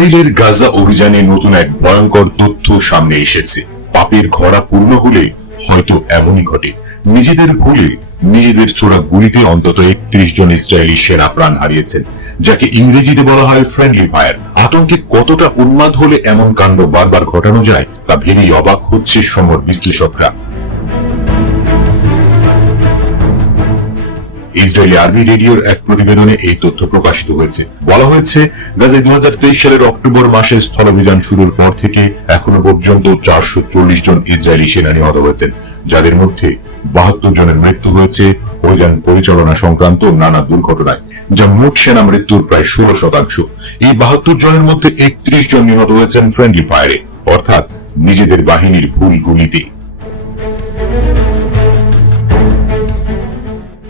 ইসরায়েলের গাজা অভিযানে নতুন এক ভয়ঙ্কর তথ্য সামনে এসেছে। পাপের ঘরা পূর্ণ হলে হয়তো এমনই ঘটে। নিজেদের ভুলে নিজেদের ছোড়া গুলিতে অন্তত 31 জন ইসরায়েলি সেনা প্রাণ হারিয়েছেন, যাকে ইংরেজিতে বলা হয় ফ্রেন্ডলি ফায়ার। আতঙ্কে কতটা উন্মাদ হলে এমন কাণ্ড বারবার ঘটানো যায় তা ভেবেই অবাক হচ্ছে সমর বিশ্লেষকরা। ইসরায়েলি আর্মি রেডিওর এক প্রতিবেদনে এই তথ্য প্রকাশিত হয়েছে। বলা হয়েছে, গাজায় 2023 সালের অক্টোবর মাসে স্থলাভিযান শুরুর পর থেকে এখনো পর্যন্ত 440 জন ইসরায়েলি সেনা নিহত হয়েছেন, যাদের মধ্যে 72 জনের মৃত্যু হয়েছে অভিযান পরিচালনা সংক্রান্ত নানা দুর্ঘটনায়, যা মোট সেনা মৃত্যুর প্রায় 16%। এই 72 জনের মধ্যে 31 জন নিহত হয়েছেন ফ্রেন্ডলি ফায়ারে, অর্থাৎ নিজেদের বাহিনীর ভুল গুলিতে।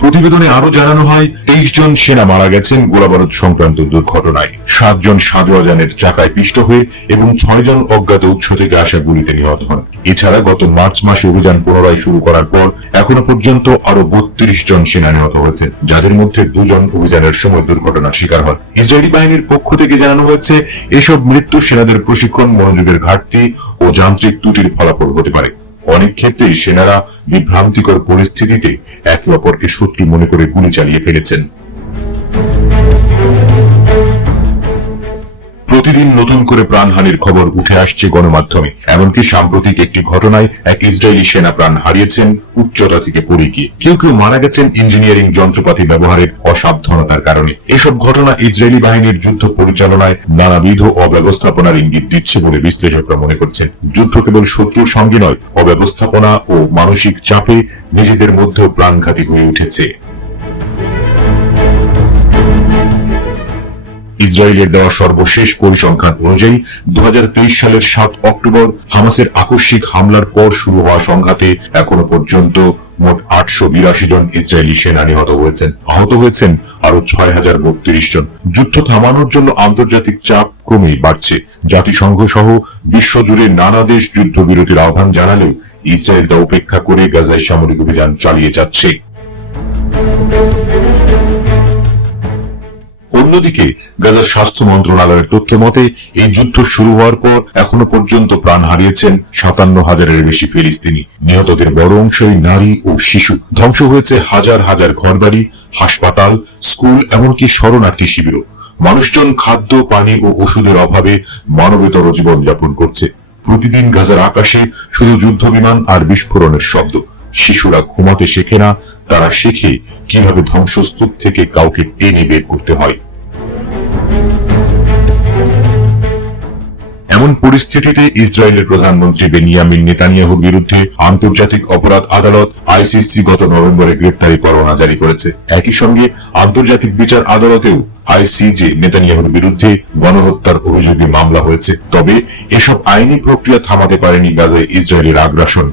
প্রতিবেদনে আরো জানানো হয়, 23 জন সেনা মারা গেছেন গোলাবারুদ সংক্রান্ত দুর্ঘটনায়, 7 জন সাজোয়াজানের চাকায় পিষ্ট হয়ে এবং 6 জন অজ্ঞাত উৎস থেকে আসা গুলিতে নিহত হন। এছাড়া গত মার্চ মাসে অভিযান পুনরায় শুরু করার পর এখনো পর্যন্ত আরো 32 জন সেনা নিহত হয়েছে, যাদের মধ্যে 2 জন অভিযানের সময় দুর্ঘটনার শিকার হন। ইসরায়েলি বাহিনীর পক্ষ থেকে জানানো হয়েছে, এসব মৃত্যু সেনাদের প্রশিক্ষণ, মনোযোগের ঘাটতি ও যান্ত্রিক ত্রুটির ফলাফল হতে পারে। অনেক ক্ষেত্রেই সেনারা বিভ্রান্তিকর পরিস্থিতিতে একে অপরকে শত্রু মনে করে গুলি চালিয়ে ফেলেছেন। প্রতিদিন নতুন করে প্রাণহানির খবর উঠে আসছে গণমাধ্যমে। এমনকি সাম্প্রতিক একটি ঘটনায় এক ইসরায়েলি সেনা প্রাণ হারিয়েছেন উচ্চতা থেকে পড়ে গিয়ে। কেউ কেউ মারা গেছেন ইঞ্জিনিয়ারিং যন্ত্রপাতি ব্যবহারের অসাবধানতার কারণে। এসব ঘটনা ইসরায়েলি বাহিনীর যুদ্ধ পরিচালনায় নানাবিধ অব্যবস্থাপনার ইঙ্গিত দিচ্ছে বলে বিশ্লেষকরা মনে করছেন। যুদ্ধ কেবল শত্রুর সঙ্গে নয়, অব্যবস্থাপনা ও মানসিক চাপে নিজেদের মধ্যেও প্রাণঘাতী হয়ে উঠেছে। ইসরায়েলের দেওয়া সর্বশেষ পরিসংখ্যান অনুযায়ী 2023 সালের 7 অক্টোবর হামাসের আকস্মিক হামলার পর শুরু হওয়া সংঘাতে এখনো পর্যন্ত মোট 882 জন ইসরায়েলি সেনা নিহত হয়েছেন। আহত হয়েছেন আরো 6032 জন। যুদ্ধ থামানোর জন্য আন্তর্জাতিক চাপ ক্রমেই বাড়ছে। জাতিসংঘ সহ বিশ্বজুড়ে নানা দেশ যুদ্ধবিরতির আহ্বান জানালেও ইসরায়েল তা উপেক্ষা করে গাজায় সামরিক অভিযান চালিয়ে যাচ্ছে। অন্যদিকে গাজার স্বাস্থ্য মন্ত্রণালয়ের তথ্য মতে, এই যুদ্ধ শুরু হওয়ার পর এখনো পর্যন্ত প্রাণ হারিয়েছেন 57,000-এর বেশি ফিলিস্তিনি। নিহতদের বড় অংশই নারী ও শিশু। ধ্বংস হয়েছে হাজার হাজার ঘরবাড়ি, হাসপাতাল, স্কুল, এমনকি শরণার্থী শিবিরও। মানুষজন খাদ্য, পানি ও ওষুধের অভাবে মানবেতর জীবন যাপন করছে। প্রতিদিন গাজার আকাশে শুধু যুদ্ধ বিমান আর বিস্ফোরণের শব্দ। শিশুরা ঘুমাতে শেখে না, তারা শেখে কিভাবে ধ্বংসস্তূপ থেকে কাউকে টেনে বের করতে হয়। এমন পরিস্থিতিতে ইসরায়েলের প্রধানমন্ত্রী বেনিয়ামিন নেতানিয়াহুর বিরুদ্ধে আন্তর্জাতিক অপরাধ আদালত ICC গত নভেম্বরে গ্রেপ্তারি পরোয়ানা জারি করেছে। একই সঙ্গে আন্তর্জাতিক বিচার আদালতেও ICJ নেতানিয়াহুর বিরুদ্ধে গণহত্যার অভিযোগে মামলা হয়েছে। তবে এসব আইনি প্রক্রিয়া থামাতে পারেনি গাজায় ইসরায়েলের আগ্রাসন।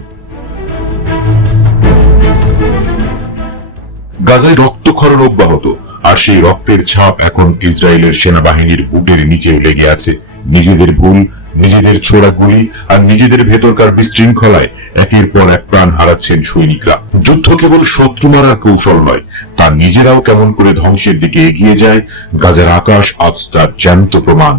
গাজায় রক্তক্ষরণ অব্যাহত, আর সেই রক্তের ছাপ এখন ইসরায়েলের সেনাবাহিনীর বুকের নিচেও লেগে আছে। নিজেদের ভুল, নিজেদের ছোড়া গুলি আর নিজেদের ভেতরকার বিশৃঙ্খলায় একের পর এক প্রাণ হারাচ্ছেন সৈনিকরা। যুদ্ধ কেবল শত্রু মারার কৌশল নয়, তা নিজেরাও কেমন করে ধ্বংসের দিকে এগিয়ে যায়, গাজার আকাশ আজ তার জ্যান্ত প্রমাণ।